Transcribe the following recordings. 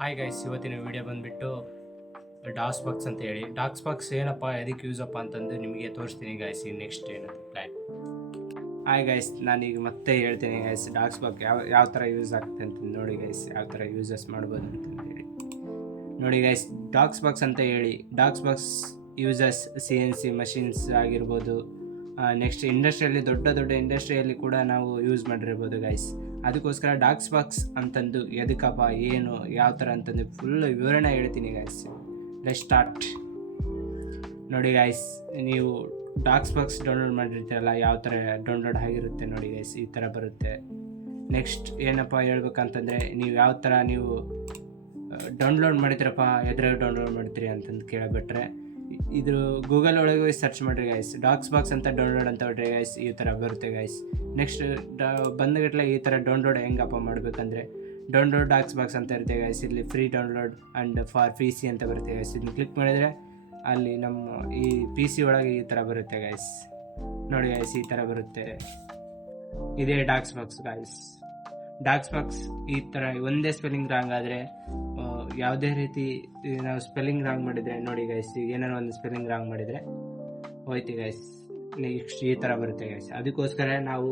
Hi guys, ಇವತ್ತಿನ video ಬಂದುಬಿಟ್ಟು docx box ಅಂತ ಹೇಳಿ. ಡಾಕ್ಸ್ ಬಾಕ್ಸ್ ಏನಪ್ಪ, ಎದಕ್ಕೆ ಯೂಸಪ್ಪ ಅಂತಂದು ನಿಮಗೆ ತೋರಿಸ್ತೀನಿ ಗೈಸ್. ಈ ನೆಕ್ಸ್ಟ್ ಏನಂತ ಪ್ಲ್ಯಾನ್. ಹಾಯ್ ಗೈಸ್, ನಾನೀಗ ಮತ್ತೆ ಹೇಳ್ತೀನಿ ಗೈಸ್, ಡಾಕ್ಸ್ ಬಾಕ್ಸ್ ಯಾವ ಥರ ಯೂಸ್ ಆಗುತ್ತೆ ಅಂತ ನೋಡಿ ಗೈಸ್, ಯಾವ ಥರ ಯೂಸಸ್ ಮಾಡ್ಬೋದು ಅಂತಂದೇಳಿ ನೋಡಿ ಗೈಸ್. ಡಾಕ್ಸ್ ಬಾಕ್ಸ್ ಅಂತ ಹೇಳಿ, docs box uses CNC machines ಆಗಿರ್ಬೋದು, ನೆಕ್ಸ್ಟ್ ಇಂಡಸ್ಟ್ರಿಯಲ್ಲಿ ದೊಡ್ಡ ಇಂಡಸ್ಟ್ರಿಯಲ್ಲಿ ಕೂಡ ನಾವು ಯೂಸ್ ಮಾಡಿರ್ಬೋದು ಗೈಸ್. ಅದಕ್ಕೋಸ್ಕರ ಡಾಕ್ಸ್ ಬಾಕ್ಸ್ ಅಂತಂದು ಎದಕ್ಕಪ್ಪ, ಏನು, ಯಾವ ಥರ ಅಂತಂದು ಫುಲ್ ವಿವರಣೆ ಹೇಳ್ತೀನಿ ಗೈಸ್. Let's start. ನೋಡಿ ಗೈಸ್, ನೀವು ಡಾಕ್ಸ್ ಬಾಕ್ಸ್ ಡೌನ್ಲೋಡ್ ಮಾಡಿರ್ತೀರಲ್ಲ, ಯಾವ ಥರ ಡೌನ್ಲೋಡ್ ಆಗಿರುತ್ತೆ ನೋಡಿ ಗೈಸ್, ಈ ಥರ ಬರುತ್ತೆ. ನೆಕ್ಸ್ಟ್ ಏನಪ್ಪ ಹೇಳ್ಬೇಕಂತಂದರೆ, ನೀವು ಯಾವ ಥರ ನೀವು ಡೌನ್ಲೋಡ್ ಮಾಡಿದ್ದೀರಪ್ಪ, ಎದ್ರಾಗ ಡೌನ್ಲೋಡ್ ಮಾಡ್ತೀರಿ ಅಂತಂದು ಕೇಳಬಿಟ್ರೆ, ಇದು ಗೂಗಲ್ ಒಳಗೆ ಹೋಗಿ ಸರ್ಚ್ ಮಾಡಿರಿ ಗೈಸ್. ಡಾಕ್ಸ್ ಬಾಕ್ಸ್ ಅಂತ ಡೌನ್ಲೋಡ್ ಅಂತ ಹೊಡ್ರಿ ಗೈಸ್, ಈ ಥರ ಬರುತ್ತೆ ಗೈಸ್. ನೆಕ್ಸ್ಟ್ ಬಂದಗಟ್ಲೆ ಈ ಥರ ಡೌನ್ಲೋಡ್ ಹೆಂಗಪ್ಪ ಮಾಡಬೇಕಂದ್ರೆ, ಡೌನ್ಲೋಡ್ ಡಾಕ್ಸ್ ಬಾಕ್ಸ್ ಅಂತ ಇರುತ್ತೆ ಗೈಸ್. ಇಲ್ಲಿ free download and for PC ಅಂತ ಬರುತ್ತೆ ಗೈಸ್. ಇದನ್ನು ಕ್ಲಿಕ್ ಮಾಡಿದರೆ ಅಲ್ಲಿ ನಮ್ಮ ಈ PC ಒಳಗೆ ಈ ಥರ ಬರುತ್ತೆ ಗೈಸ್. ನೋಡಿ ಗೈಸ್, ಈ ಥರ ಬರುತ್ತೆ. ಇದೇ docs box guys. Docs box ಈ ಥರ ಒಂದೇ ಸ್ಪೆಲ್ಲಿಂಗ್ ರಾಂಗ್ ಆದರೆ, ಯಾವುದೇ ರೀತಿ ನಾವು ಸ್ಪೆಲ್ಲಿಂಗ್ ರಾಂಗ್ ಮಾಡಿದರೆ ನೋಡಿ ಗೈಸ್, ಈಗ ಏನಾರು ಒಂದು ಸ್ಪೆಲ್ಲಿಂಗ್ ರಾಂಗ್ ಮಾಡಿದರೆ ಹೋಯ್ತು ಗೈಸ್. ನೆಕ್ಸ್ಟ್ ಈ ಥರ ಬರುತ್ತೆ ಗೈಸ್. ಅದಕ್ಕೋಸ್ಕರ ನಾವು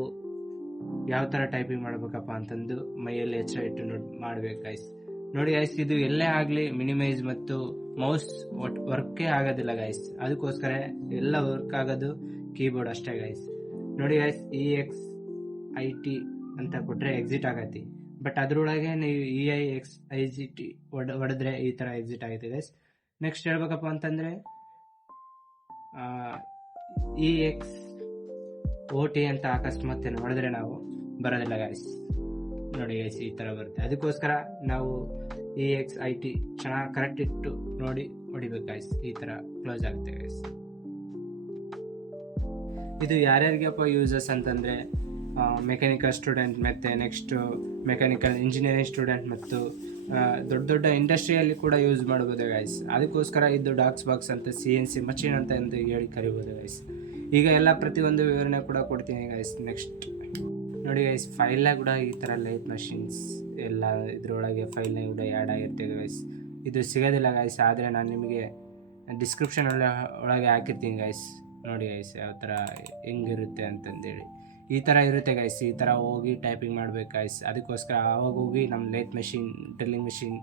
ಯಾವ ಥರ ಟೈಪಿಂಗ್ ಮಾಡಬೇಕಪ್ಪ ಅಂತಂದು ಮೈಯಲ್ಲಿ ಎಚ್ಚರ ಇಟ್ಟು ಮಾಡಬೇಕು ಗೈಸ್. ನೋಡಿ ಗೈಸ್, ಇದು ಎಲ್ಲೇ ಆಗಲಿ ಮಿನಿಮೈಸ್ ಮತ್ತು ಮೌಸ್ ವರ್ಕೇ ಆಗೋದಿಲ್ಲ ಗೈಸ್. ಅದಕ್ಕೋಸ್ಕರ ಎಲ್ಲ ವರ್ಕ್ ಆಗೋದು ಕೀಬೋರ್ಡ್ ಅಷ್ಟೇ ಗೈಸ್. ನೋಡಿ ಗೈಸ್, EXIT ಅಂತ ಕೊಟ್ಟರೆ ಎಕ್ಸಿಟ್ ಆಗತ್ತೆ, ಬಟ್ ಅದರೊಳಗೆ ನೀವು EIXIT ಹೊಡೆದ್ರೆ ಈ ಥರ ಎಕ್ಸಿಟ್ ಆಗುತ್ತೆ ಗೈಸ್. ನೆಕ್ಸ್ಟ್ ಹೇಳ್ಬೇಕಪ್ಪ ಅಂತಂದರೆ EXOT ಅಂತ ಅಕಸ್ಮಾತ್ ಹೊಡೆದ್ರೆ ನಾವು ಬರೋದಿಲ್ಲ ಗೈಸ್. ನೋಡಿ ಗೈಸ್, ಈ ಥರ ಬರುತ್ತೆ. ಅದಕ್ಕೋಸ್ಕರ ನಾವು EXIT ಚೆನ್ನಾಗಿ ಕರೆಕ್ಟ್ ಇಟ್ಟು ನೋಡಿ ಹೊಡಿಬೇಕು ಗೈಸ್. ಈ ಥರ ಕ್ಲೋಸ್ ಆಗುತ್ತೆ ಗೈಸ್. ಇದು ಯಾರ್ಯಾರಿಗಪ್ಪ ಯೂಸಸ್ ಅಂತಂದರೆ, ಮೆಕ್ಯಾನಿಕಲ್ ಸ್ಟೂಡೆಂಟ್ ಮತ್ತು ನೆಕ್ಸ್ಟ್ ಮೆಕ್ಯಾನಿಕಲ್ ಇಂಜಿನಿಯರಿಂಗ್ ಸ್ಟೂಡೆಂಟ್ ಮತ್ತು ದೊಡ್ಡ ಇಂಡಸ್ಟ್ರಿಯಲ್ಲಿ ಕೂಡ ಯೂಸ್ ಮಾಡ್ಬೋದು ಗೈಸ್. ಅದಕ್ಕೋಸ್ಕರ ಇದು ಡಾಕ್ಸ್ ಬಾಕ್ಸ್ ಅಂತ CNC ಮಷಿನ್ ಅಂತ ಹೇಳಿ ಕರಿಬೋದು ಗೈಸ್. ಈಗ ಎಲ್ಲ ಪ್ರತಿಯೊಂದು ವಿವರಣೆ ಕೂಡ ಕೊಡ್ತೀನಿ ಗೈಸ್. ನೆಕ್ಸ್ಟ್ ನೋಡಿ ಗೈಸ್, ಫೈಲ್ನಾಗ ಕೂಡ ಈ ಥರ ಲೈಟ್ ಮಷಿನ್ಸ್ ಎಲ್ಲ ಇದರೊಳಗೆ ಫೈಲ್ನಾಗ ಕೂಡ ಆ್ಯಡ್ ಆಗಿರ್ತೇವೆ ಗೈಸ್. ಇದು ಸಿಗೋದಿಲ್ಲ ಗೈಸ್, ಆದರೆ ನಾನು ನಿಮಗೆ ಡಿಸ್ಕ್ರಿಪ್ಷನ್ ಒಳಗೆ ಹಾಕಿರ್ತೀನಿ ಗೈಸ್. ನೋಡಿ ಗೈಸ್, ಯಾವ ಥರ ಹೆಂಗಿರುತ್ತೆ ಅಂತಂದೇಳಿ ಈ ಥರ ಇರುತ್ತೆ ಗೈಸ್. ಈ ಥರ ಹೋಗಿ ಟೈಪಿಂಗ್ ಮಾಡ್ಬೇಕು ಗೈಸ್. ಅದಕ್ಕೋಸ್ಕರ ಆವಾಗ ಹೋಗಿ ನಮ್ಮ lathe machine, drilling machine,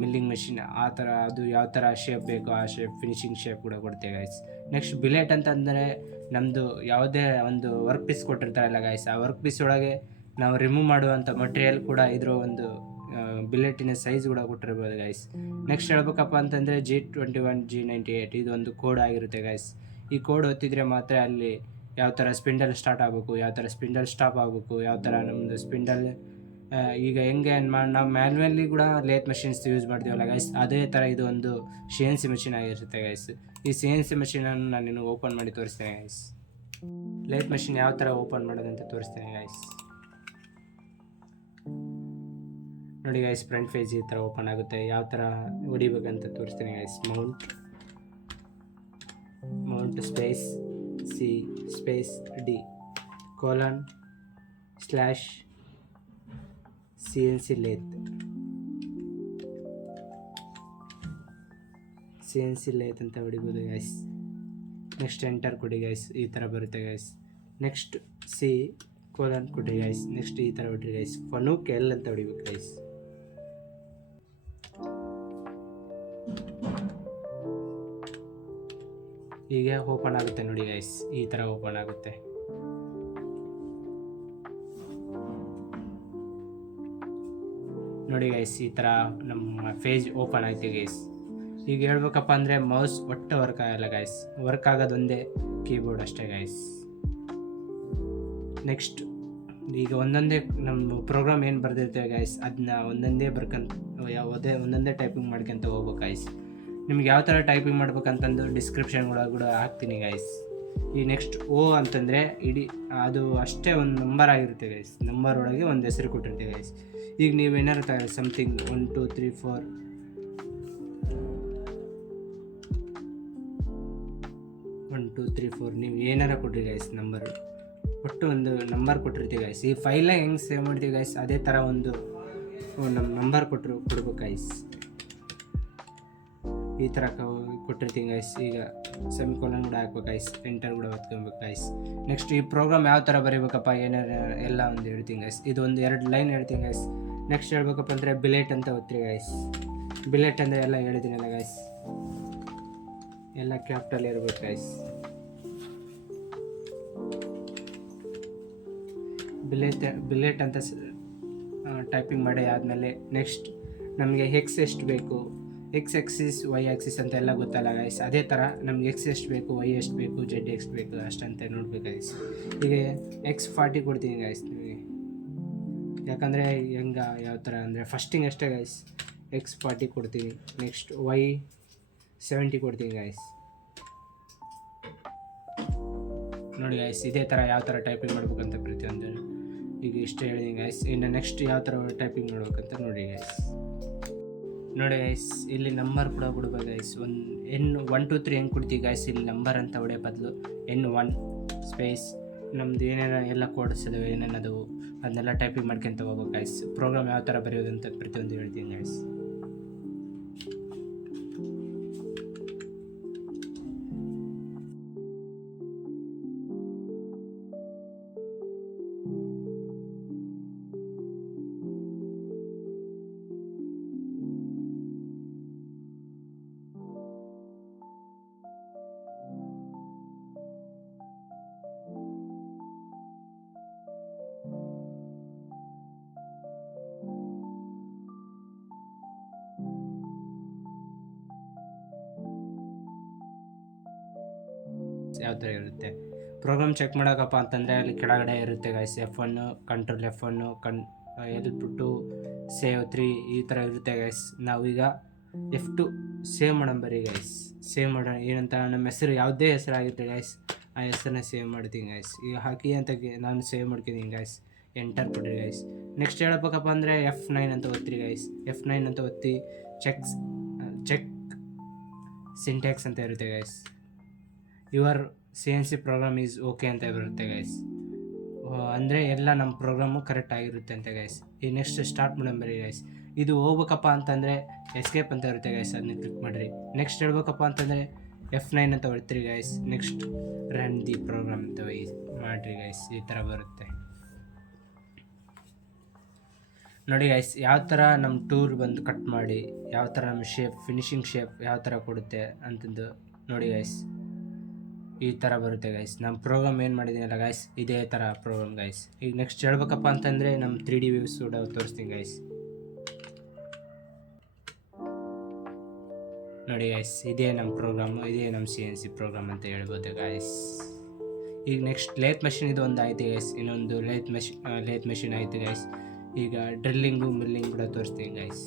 milling machine, ಆ ಥರ ಅದು ಯಾವ ಥರ ಶೇಪ್ ಬೇಕೋ ಆ ಶೇಪ್, ಫಿನಿಶಿಂಗ್ ಶೇಪ್ ಕೂಡ ಕೊಡ್ತೇವೆ ಗೈಸ್. ನೆಕ್ಸ್ಟ್ ಬಿಲೆಟ್ ಅಂತಂದರೆ, ನಮ್ಮದು ಯಾವುದೇ ಒಂದು ವರ್ಕ್ ಪೀಸ್ ಕೊಟ್ಟಿರ್ತಾರಲ್ಲ ಗೈಸ್, ಆ ವರ್ಕ್ ಪೀಸ್ ಒಳಗೆ ನಾವು ರಿಮೂವ್ ಮಾಡುವಂಥ ಮಟೀರಿಯಲ್ ಕೂಡ ಇದ್ರ ಒಂದು ಬಿಲೆಟಿನ ಸೈಜ್ ಕೂಡ ಕೊಟ್ಟಿರ್ಬೋದು ಗೈಸ್. ನೆಕ್ಸ್ಟ್ ಹೇಳ್ಬೇಕಪ್ಪ ಅಂತಂದರೆ G21 G98 ಇದು ಒಂದು ಕೋಡ್ ಆಗಿರುತ್ತೆ ಗೈಸ್. ಈ ಕೋಡ್ ಒತ್ತಿದ್ರೆ ಮಾತ್ರ ಅಲ್ಲಿ ಯಾವ ಥರ ಸ್ಪಿಂಡಲ್ ಸ್ಟಾರ್ಟ್ ಆಗಬೇಕು, ಯಾವ ಥರ ಸ್ಪಿಂಡಲ್ ಸ್ಟಾಪ್ ಆಗಬೇಕು, ಯಾವ ಥರ ನಮ್ಮದು ಸ್ಪಿಂಡಲ್ ಈಗ ಹೆಂಗೆ ನಾವು ಮ್ಯಾನ್ಯುವಲ್ಲಿ ಕೂಡ ಲೇತ್ ಮಷಿನ್ಸ್ ಯೂಸ್ ಮಾಡ್ತೀವಲ್ಲ ಗೈಸ್, ಅದೇ ಥರ ಇದು ಒಂದು CNC ಮಷಿನ್ ಆಗಿರುತ್ತೆ ಗೈಸ್. ಈ CNC ಮಷಿನನ್ನು ನಾನು ನಿಮಗೆ ಓಪನ್ ಮಾಡಿ ತೋರಿಸ್ತೇನೆ ಗೈಸ್. ಲೇತ್ ಮಷಿನ್ ಯಾವ ಥರ ಓಪನ್ ಮಾಡೋದಂತ ತೋರಿಸ್ತೇನೆ ಗೈಸ್. ನೋಡಿ ಗೈಸ್, ಫ್ರಂಟ್ ಪೇಜ್ ಈ ಥರ ಓಪನ್ ಆಗುತ್ತೆ. ಯಾವ ಥರ ಹೊಡಿಬೇಕಂತ ತೋರಿಸ್ತೇನೆ guys. Mount space C space D : CNC lathe ಅಂತ ಹೊಡಿಬೋದು ಗೈಸ್. ನೆಕ್ಸ್ಟ್ ಎಂಟರ್ ಕೊಡಿ ಗೈಸ್, ಈ ಥರ ಬರುತ್ತೆ ಗೈಸ್. ನೆಕ್ಸ್ಟ್ C : ಕೊಡಿ ಗೈಸ್. ನೆಕ್ಸ್ಟ್ ಈ ಥರ ಹೊಡ್ರಿ ಗೈಸ್. ಫನುಕ್ L ಅಂತ ಹೊಡಿಬೇಕು ಗೈಸ್. ಹೀಗೆ ಓಪನ್ ಆಗುತ್ತೆ ನೋಡಿ ಗೈಸ್, ಈ ಥರ ಓಪನ್ ಆಗುತ್ತೆ. ನೋಡಿ ಗೈಸ್, ಈ ಥರ ನಮ್ಮ ಪೇಜ್ ಓಪನ್ ಆಯ್ತು ಗೈಸ್. ಈಗ ಹೇಳ್ಬೇಕಪ್ಪ ಅಂದರೆ ಮೌಸ್ ಒಟ್ಟು ವರ್ಕ್ ಆಗಲ್ಲ ಗೈಸ್, ವರ್ಕ್ ಆಗೋದು ಒಂದೇ ಕೀಬೋರ್ಡ್ ಅಷ್ಟೇ ಗೈಸ್. ನೆಕ್ಸ್ಟ್ ಈಗ ಒಂದೊಂದೇ ನಮ್ಮ ಪ್ರೋಗ್ರಾಮ್ ಏನು ಬರೆದಿರ್ತೇವೆ ಗೈಸ್, ಅದನ್ನ ಒಂದೊಂದೇ ಟೈಪಿಂಗ್ ಮಾಡ್ಕೊಂತ ಹೋಗ್ಬೇಕು ಗೈಸ್. ನಿಮ್ಗೆ ಯಾವ ಥರ ಟೈಪಿಂಗ್ ಮಾಡ್ಬೇಕಂತಂದು ಡಿಸ್ಕ್ರಿಪ್ಷನ್ ಒಳಗೆ ಕೂಡ ಹಾಕ್ತೀನಿ ಗೈಸ್. ಈ ನೆಕ್ಸ್ಟ್ O ಅಂತಂದರೆ ಇಡೀ ಅದು ಅಷ್ಟೇ ಒಂದು ನಂಬರ್ ಆಗಿರುತ್ತೆ ಗೈಸ್. ನಂಬರ್ ಒಳಗೆ ಒಂದು ಹೆಸರು ಕೊಟ್ಟಿರ್ತೀವಿ ಗೈಸ್. ಈಗ ನೀವು ಏನಾರು ಸಮಥಿಂಗ್ 1 2 3 4 1 2 3 4 ನೀವು ಏನಾರ ಕೊಟ್ಟಿರಿ ಗೈಸ್, ನಂಬರ್ ಒಟ್ಟು ಒಂದು ನಂಬರ್ ಕೊಟ್ಟಿರ್ತೀವಿ ಗೈಸ್. ಈ ಫೈಲ್ನ ಹೆಂಗೆ ಸೇವ್ ಮಾಡ್ತೀವಿ ಗೈಸ್, ಅದೇ ಥರ ಒಂದು ನಮ್ಮ ನಂಬರ್ ಕೊಡ್ಬೇಕು ಗೈಸ್. ಈ ಥರ ಕೊಟ್ಟಿರ್ತೀನಿ ಗೈಸ್. ಈಗ ಸೆಮಿಕೋಲನ್ ಕೂಡ ಹಾಕ್ಬೇಕು ಗೈಸ್, ಎಂಟರ್ ಕೂಡ ಒತ್ಕೊಬೇಕು ಗೈಸ್. ನೆಕ್ಸ್ಟ್ ಈ ಪ್ರೋಗ್ರಾಮ್ ಯಾವ ಥರ ಬರೀಬೇಕಪ್ಪ ಏನಾರು ಎಲ್ಲ ಒಂದು ಹೇಳ್ತೀನಿ ಗೈಸ್. ಇದು ಒಂದು 2 ಲೈನ್ ಹೇಳ್ತೀನಿ ಗೈಸ್. ನೆಕ್ಸ್ಟ್ ಹೇಳ್ಬೇಕಪ್ಪ ಅಂದರೆ ಬಿಲೆಟ್ ಅಂತ ಒತ್ತಿರಿ ಗೈಸ್. ಬಿಲೆಟ್ ಅಂದರೆ ಎಲ್ಲ ಹೇಳಿದ್ದೀನಲ್ಲ ಗೈಸ್, ಎಲ್ಲ ಕ್ಯಾಪಿಟಲ್ ಇರ್ಬೇಕು ಗೈಸ್. ಬಿಲೆಟ್ ಅಂತ ಟೈಪಿಂಗ್ ಮಾಡಿ ಆದಮೇಲೆ ನೆಕ್ಸ್ಟ್ ನಮಗೆ ಎಕ್ಸ್ ಎಷ್ಟು ಬೇಕು, ಎಕ್ಸ್ ಆಕ್ಸಿಸ್ ವೈ ಆಕ್ಸಿಸ್ ಅಂತ ಎಲ್ಲ ಗೊತ್ತಲ್ಲ ಗೈಸ್. ಅದೇ ಥರ ನಮ್ಗೆ ಎಕ್ಸ್ ಎಷ್ಟು ಬೇಕು, ವೈ ಎಷ್ಟು ಬೇಕು, ಜೆಡ್ ಎಷ್ಟು ಬೇಕು ಅಷ್ಟಂತ ನೋಡ್ಬೇಕು ಗೈಸ್. ಈಗ X40 ಕೊಡ್ತೀನಿ ಗೈಸ್ ನಿಮಗೆ, ಯಾಕಂದರೆ ಯಾವ ಥರ ಅಂದರೆ ಫಸ್ಟಿಂಗ್ ಅಷ್ಟೇ ಗೈಸ್. X40 ಕೊಡ್ತೀನಿ. ನೆಕ್ಸ್ಟ್ Y70 ಕೊಡ್ತೀನಿ ಗೈಸ್. ನೋಡಿ ಗೈಸ್, ಇದೇ ಥರ ಯಾವ ಥರ ಟೈಪಿಂಗ್ ಮಾಡ್ಬೇಕಂತ ಪ್ರತಿಯೊಂದು ಈಗ ಇಷ್ಟ ಹೇಳಿದ್ದೀನಿ ಗೈಸ್. ಇನ್ನು ನೆಕ್ಸ್ಟ್ ಯಾವ ಥರ ಟೈಪಿಂಗ್ ಮಾಡ್ಬೇಕಂತ ನೋಡಿ ಗೈಸ್. ನೋಡಿ ಗೈಸ್, ಇಲ್ಲಿ ನಂಬರ್ ಕೂಡ ಕೊಡ್ಬೇಕು ಗೈಸ್. N1 2 3 ಹೆಂಗೆ ಕೊಡ್ತೀವಿ ಗೈಸ್, ಇಲ್ಲಿ ನಂಬರ್ ಅಂತ ಹೊಡೆಯೋ ಬದಲು N1 ಸ್ಪೇಸ್ ನಮ್ದು ಏನೇನು ಎಲ್ಲ ಕೋಡ್ಸ್ ಅದಾವೆ, ಏನೇನದವು ಅದನ್ನೆಲ್ಲ ಟೈಪಿಂಗ್ ಮಾಡ್ಕೊಂತ ಹೋಗ್ಬೇಕು ಗೈಸ್. ಪ್ರೋಗ್ರಾಮ್ ಯಾವ ಥರ ಬರೆಯೋದಂತ ಪ್ರತಿಯೊಂದು ಹೇಳ್ತೀನಿ ಗೈಸ್. ಯಾವ ಥರ ಇರುತ್ತೆ ಪ್ರೋಗ್ರಾಮ್ ಚೆಕ್ ಮಾಡೋಕಪ್ಪ ಅಂತಂದರೆ ಅಲ್ಲಿ ಕೆಳಗಡೆ ಇರುತ್ತೆ ಗೈಸ್. F1 ಕಂಟ್ರೋಲ್ F1 ಎದ್ಬಿಟ್ಟು ಸೇವ್ 3 ಈ ಥರ ಇರುತ್ತೆ ಗೈಸ್. ನಾವೀಗ F2 ಸೇವ್ ಮಾಡೋಂಬರಿ ಗೈಸ್. ಸೇವ್ ಮಾಡೋಣ ಏನಂತ ನಮ್ಮ ಹೆಸರು ಯಾವುದೇ ಹೆಸರಾಗುತ್ತೆ ಗೈಸ್, ಆ ಹೆಸರನ್ನ ಸೇವ್ ಮಾಡ್ತೀನಿ ಗೈಸ್. ಈಗ ಹಾಕಿ ಅಂತ ನಾನು ಸೇವ್ ಮಾಡ್ಕಿದ್ದೀನಿ ಗೈಸ್. ಎಂಟರ್ ಕೊಡ್ರಿ ಗೈಸ್. ನೆಕ್ಸ್ಟ್ ಹೇಳ್ಬೇಕಪ್ಪ ಅಂದರೆ F9 ಅಂತ ಒತ್ತಿರಿ ಗೈಸ್. F9 ಅಂತ ಒತ್ತಿ ಚೆಕ್ ಸಿಂಟ್ಯಾಕ್ಸ್ ಅಂತ ಇರುತ್ತೆ guys. Your CNC program is okay ಅಂತ ಬರುತ್ತೆ ಗೈಸ್. ಅಂದರೆ ಎಲ್ಲ ನಮ್ಮ ಪ್ರೋಗ್ರಾಮು ಕರೆಕ್ಟ್ ಆಗಿರುತ್ತೆ ಅಂತ ಗೈಸ್. ಈಗ ನೆಕ್ಸ್ಟ್ ಸ್ಟಾರ್ಟ್ ಮಾಡೋಂಬರಿ ಗೈಸ್. ಇದು ಹೋಗ್ಬೇಕಪ್ಪ ಅಂತಂದರೆ ಎಸ್ಕೇಪ್ ಅಂತ ಇರುತ್ತೆ ಗೈಸ್, ಅದನ್ನ ಕ್ಲಿಕ್ ಮಾಡಿರಿ. ನೆಕ್ಸ್ಟ್ ಹೇಳ್ಬೇಕಪ್ಪ ಅಂತಂದರೆ F9 ಅಂತ ಹೊಡ್ತೀರಿ guys. Next run the program ಅಂತ ಮಾಡಿರಿ ಗೈಸ್. ಈ ಥರ ಬರುತ್ತೆ ನೋಡಿ ಗೈಸ್. ಯಾವ ಥರ ನಮ್ಮ ಟೂರ್ ಬಂದು ಕಟ್ ಮಾಡಿ ಯಾವ ಥರ ನಮ್ಮ ಫಿನಿಶಿಂಗ್ ಶೇಪ್ ಯಾವ ಥರ ಕೊಡುತ್ತೆ ಅಂತಂದು ನೋಡಿ ಗೈಸ್. ಈ ಥರ ಬರುತ್ತೆ ಗೈಸ್. ನಮ್ಮ ಪ್ರೋಗ್ರಾಮ್ ಏನು ಮಾಡಿದ್ದೀನಲ್ಲ ಗೈಸ್, ಇದೇ ಥರ ಪ್ರೋಗ್ರಾಮ್ ಗೈಸ್. ಈಗ ನೆಕ್ಸ್ಟ್ ಹೇಳ್ಬೇಕಪ್ಪ ಅಂತಂದರೆ ನಮ್ಮ 3D ವ್ಯೂಸ್ ಕೂಡ ತೋರಿಸ್ತೀನಿ ಗೈಸ್. ನೋಡಿ ಗೈಸ್, ಇದೇ ನಮ್ಮ ಪ್ರೋಗ್ರಾಮು, ಇದೇ ನಮ್ಮ CNC ಪ್ರೋಗ್ರಾಮ್ ಅಂತ ಹೇಳ್ಬೋದು ಗೈಸ್. ಈಗ ನೆಕ್ಸ್ಟ್ ಲೇತ್ ಮಷಿನ್ ಇದು ಒಂದು ಆಯ್ತು ಗೈಸ್. ಇನ್ನೊಂದು ಲೇತ್ ಮಷಿನ್ ಆಯಿತು ಗೈಸ್. ಈಗ ಡ್ರಿಲ್ಲಿಂಗು ಮಿಲ್ಲಿಂಗ್ ಕೂಡ ತೋರಿಸ್ತೀನಿ ಗೈಸ್.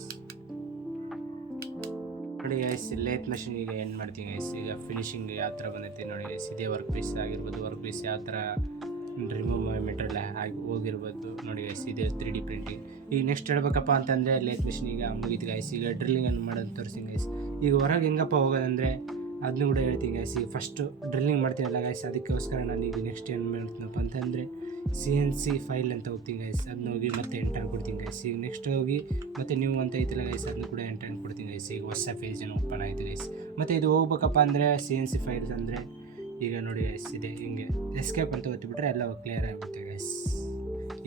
ನೋಡಿ ಗೈಸ್, ಲೇತ್ ಮಷಿನ್ ಈಗ ಏನು ಮಾಡ್ತೀನಿ ಗೈಸ್. ಈಗ ಫಿನಿಶಿಂಗ್ ಯಾವ ಥರ ಬಂದೈತಿ ನೋಡಿ ಗೈಸ್. ಇದೇ ವರ್ಕ್ ಪೀಸ್ ಆಗಿರ್ಬೋದು, ವರ್ಕ್ ಪೀಸ್ ಯಾವ ಥರ ರಿಮೂವ್ ಮೆಟೀರಿಯಲ್ ಆಗಿ ಹೋಗಿರ್ಬೋದು ನೋಡಿ ಗೈಸ್. ಇದೇ 3D ಪ್ರಿಂಟಿಂಗ್. ಈಗ ನೆಕ್ಸ್ಟ್ ಹೇಳ್ಬೇಕಪ್ಪ ಅಂತಂದರೆ ಲೇತ್ ಮಿಷಿನ್ ಈಗ ಮುಗಿತು ಗೈಸ್. ಈಗ ಡ್ರಿಲ್ಲಿಂಗನ್ನು ಮಾಡೋದು ತೋರಿಸ್ತೀನಿ ಗೈಸ್. ಈಗ ಹೊರಗೆ ಹೆಂಗಪ್ಪ ಹೋಗೋದಂದರೆ ಅದನ್ನೂ ಕೂಡ ಹೇಳ್ತೀನಿ ಗೈಸ್. ಈಗ ಫಸ್ಟು ಡ್ರಿಲ್ಲಿಂಗ್ ಮಾಡ್ತೀನಲ್ಲ ಗೈಸ್, ಅದಕ್ಕೋಸ್ಕರ ನಾನು ಈಗ ನೆಕ್ಸ್ಟ್ ಏನು ಮಾಡ್ತೀನಪ್ಪ ಅಂತಂದರೆ CNC ಫೈಲ್ ಅಂತ ಹೋಗ್ತೀನಿ ಗೈಸ್. ಅದನ್ನ ಹೋಗಿ ಮತ್ತೆ ಎಂಟರ್ ಕೊಡ್ತೀನಿ ಗೈಸ್. ಈಗ ನೆಕ್ಸ್ಟ್ ಹೋಗಿ ಮತ್ತೆ ನೀವು ಅಂತ ಐತಿಲ್ಲ ಗೈಸ್, ಅದನ್ನು ಕೂಡ ಎಂಟರ್ ಕೊಡ್ತೀನಿ ಗೈಸ್. ಈಗ ಹೊಸ ಪೇಜ್ ಏನು ಓಪನ್ ಆಯಿತು ಗೈಸ್. ಮತ್ತು ಇದು ಹೋಗ್ಬೇಕಪ್ಪ ಅಂದರೆ CNC ಫೈಲ್ಸ್ ಅಂದರೆ ಈಗ ನೋಡಿ ಗೈಸ್, ಇದೆ ಹಿಂಗೆ ಎಸ್ಕೇಪ್ ಅಂತ ಒತ್ತಿಬಿಟ್ರೆ ಎಲ್ಲ ಕ್ಲಿಯರ್ ಆಗುತ್ತೆ ಗೈಸ್.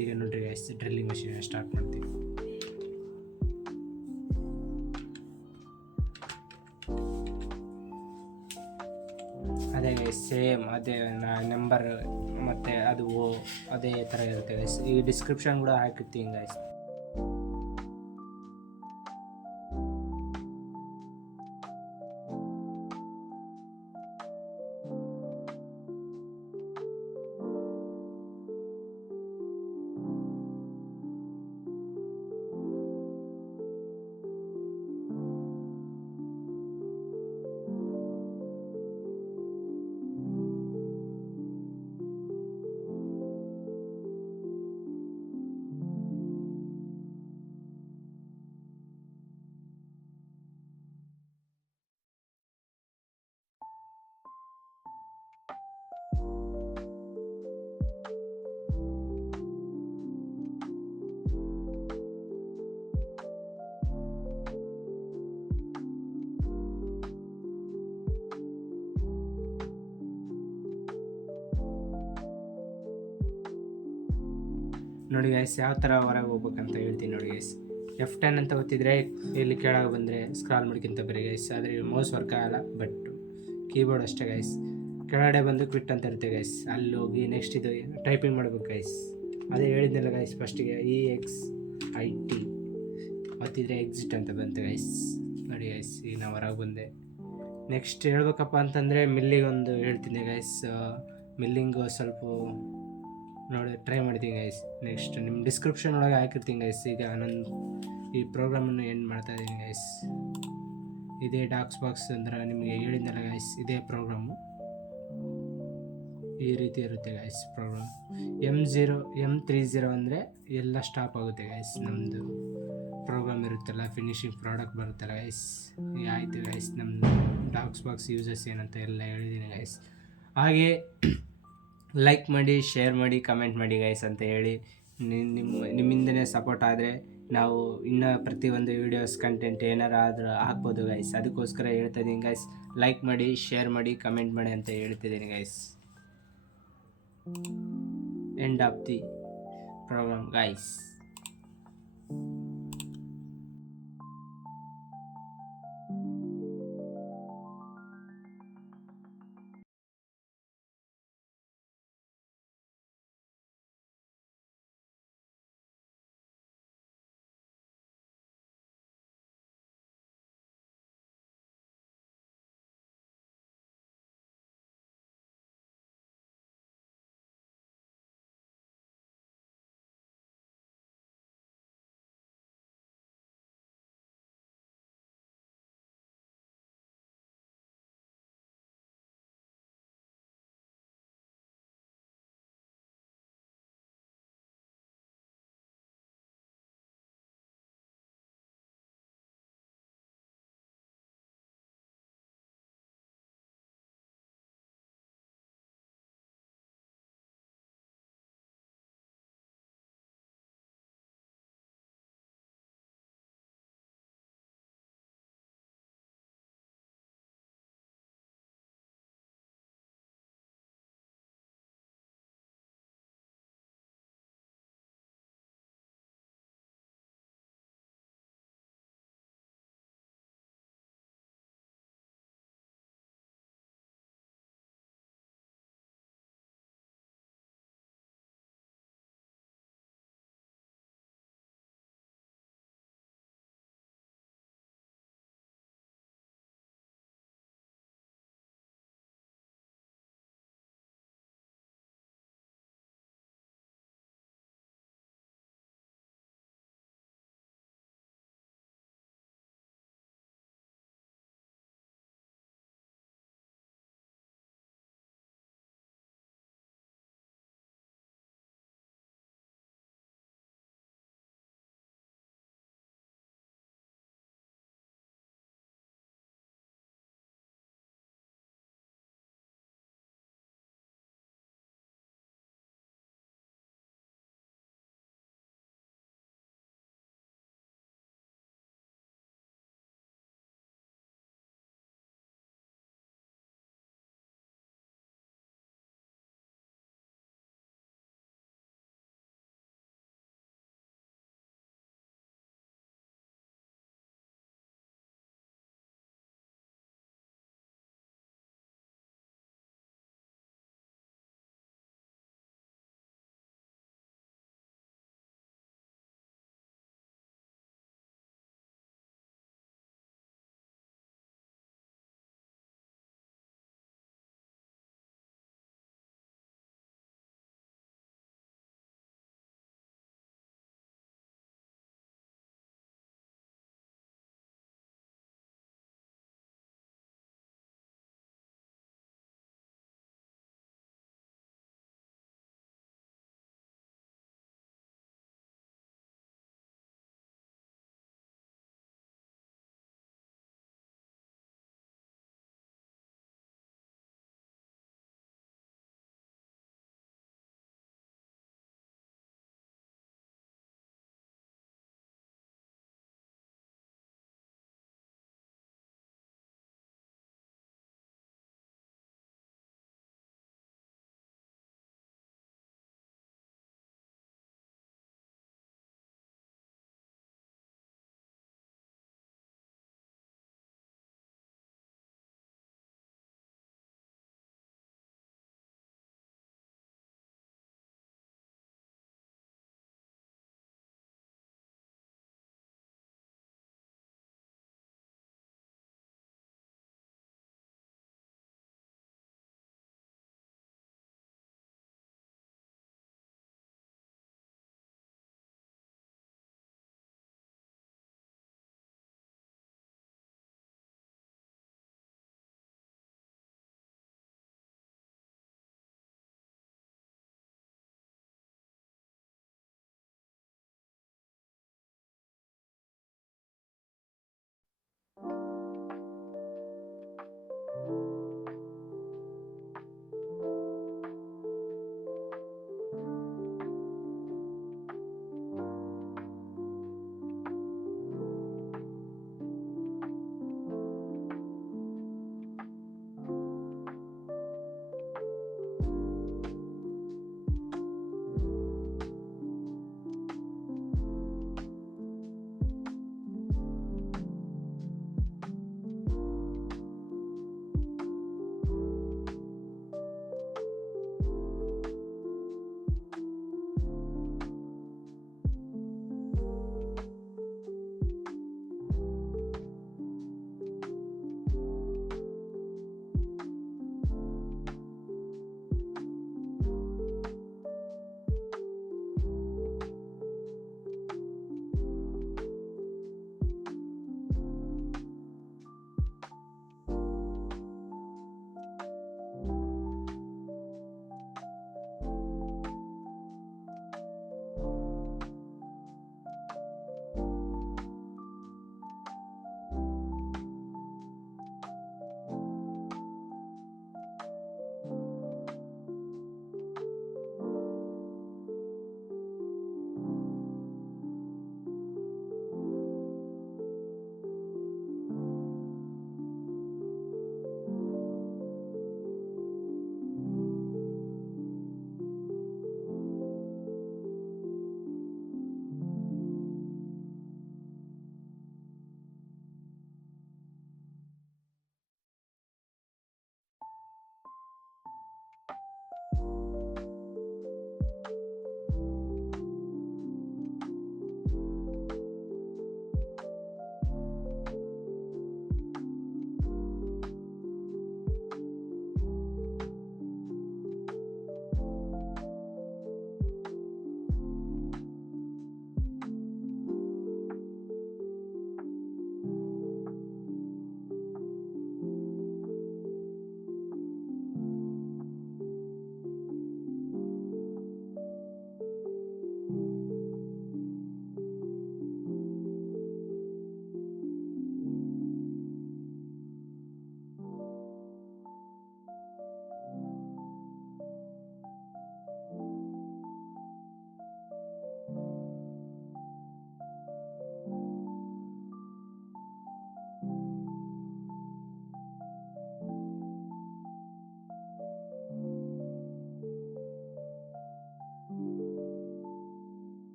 ಈಗ ನೋಡಿರಿ ಗೈಸ್, ಡ್ರಿಲ್ಲಿಂಗ್ ಮಷೀನ್ ಸ್ಟಾರ್ಟ್ ಮಾಡ್ತೀವಿ. ಅದೇ ಗೈಸ್, ಸೇಮ್ ಅದೇ ನಂಬರ್ ಮತ್ತು ಅದು ಅದೇ ಥರ ಇರುತ್ತೆ ಗೈಸ್. ಈ ಡಿಸ್ಕ್ರಿಪ್ಷನ್ ಕೂಡ ಹಾಕಿರ್ತೀನಿ ಗೈಸ್. ನೋಡಿ ಗೈಸ್ ಯಾವ ಥರ ಹೊರಗೆ ಹೋಗ್ಬೇಕಂತ ಹೇಳ್ತೀನಿ ನೋಡಿ ಗೈಸ್. F10 ಅಂತ ಗೊತ್ತಿದ್ರೆ ಇಲ್ಲಿ ಕೆಳಗೆ ಬಂದರೆ ಸ್ಕ್ರಾಲ್ ಮಾಡ್ಕೊಂತ ಬರೀ ಗೈಸ್. ಆದರೆ ಮೌಸ್ ವರ್ಕ್ ಆಗಲ್ಲ, ಬಟ್ ಕೀಬೋರ್ಡ್ ಅಷ್ಟೇ ಗೈಸ್. ಕೆಳಗಡೆ ಬಂದು ಕ್ವಿಟ್ ಅಂತ ಇರುತ್ತೆ ಗೈಸ್, ಅಲ್ಲಿ ಹೋಗಿ ನೆಕ್ಸ್ಟ್ ಇದು ಟೈಪಿಂಗ್ ಮಾಡ್ಬೇಕು ಗೈಸ್. ಅದೇ ಹೇಳಿದ್ನಲ್ಲ ಗೈಸ್ ಫಸ್ಟಿಗೆ EXIT ಒತ್ತಿದ್ರೆ ಎಕ್ಸಿಟ್ ಅಂತ ಬಂತು ಗೈಸ್. ನೋಡಿ ಗೈಸ್ ಈಗ ನಾವು ಹೊರಗೆ ಬಂದೆ. ನೆಕ್ಸ್ಟ್ ಹೇಳ್ಬೇಕಪ್ಪ ಅಂತಂದರೆ ಮಿಲ್ಲಿಗೆ ಒಂದು ಹೇಳ್ತೀನಿ ಗೈಸ್. ಮಿಲ್ಲಿಂಗು ಸ್ವಲ್ಪ ನೋಡಿ ಟ್ರೈ ಮಾಡ್ತೀನಿ ಗೈಸ್. ನೆಕ್ಸ್ಟ್ ನಿಮ್ಮ ಡಿಸ್ಕ್ರಿಪ್ಷನ್ ಒಳಗೆ ಹಾಕಿರ್ತೀನಿ ಗೈಸ್. ಈಗ ನಾನು ಈ ಪ್ರೋಗ್ರಾಮನ್ನು ಏನು ಮಾಡ್ತಾಯಿದ್ದೀನಿ ಗೈಸ್. ಇದೇ ಡಾಕ್ಸ್ ಬಾಕ್ಸ್ ಅಂದ್ರೆ ನಿಮಗೆ ಹೇಳಿದ್ನಲ್ಲ ಗೈಸ್, ಇದೇ ಪ್ರೋಗ್ರಾಮು ಈ ರೀತಿ ಇರುತ್ತೆ ಗೈಸ್. ಪ್ರೋಗ್ರಾಮ್ M30 ಅಂದರೆ ಎಲ್ಲ ಸ್ಟಾಪ್ ಆಗುತ್ತೆ ಗೈಸ್. ನಮ್ಮದು ಪ್ರೋಗ್ರಾಮ್ ಇರುತ್ತಲ್ಲ, ಫಿನಿಶಿಂಗ್ ಪ್ರಾಡಕ್ಟ್ ಬರುತ್ತಲ್ಲ ಗೈಸ್. ಆಯಿತು ಗೈಸ್, ನಮ್ಮ ಡಾಕ್ಸ್ ಬಾಕ್ಸ್ ಯೂಸಸ್ ಏನಂತ ಎಲ್ಲ ಹೇಳಿದ್ದೀನಿ ಗೈಸ್. ಹಾಗೆ ಲೈಕ್ ಮಾಡಿ, ಶೇರ್ ಮಾಡಿ, ಕಮೆಂಟ್ ಮಾಡಿ ಗೈಸ್ ಅಂತ ಹೇಳಿ. ನಿಮ್ಮಿಂದನೇ ಸಪೋರ್ಟ್ ಆದರೆ ನಾವು ಇನ್ನೂ ಪ್ರತಿಯೊಂದು ವೀಡಿಯೋಸ್ ಕಂಟೆಂಟ್ ಏನಾರು ಆದರೂ ಹಾಕ್ಬೋದು ಗೈಸ್. ಅದಕ್ಕೋಸ್ಕರ ಹೇಳ್ತಾ ಇದ್ದೀನಿ ಗೈಸ್. ಲೈಕ್ ಮಾಡಿ, ಶೇರ್ ಮಾಡಿ, ಕಮೆಂಟ್ ಮಾಡಿ ಅಂತ ಹೇಳ್ತಿದ್ದೀನಿ guys. End of the program guys.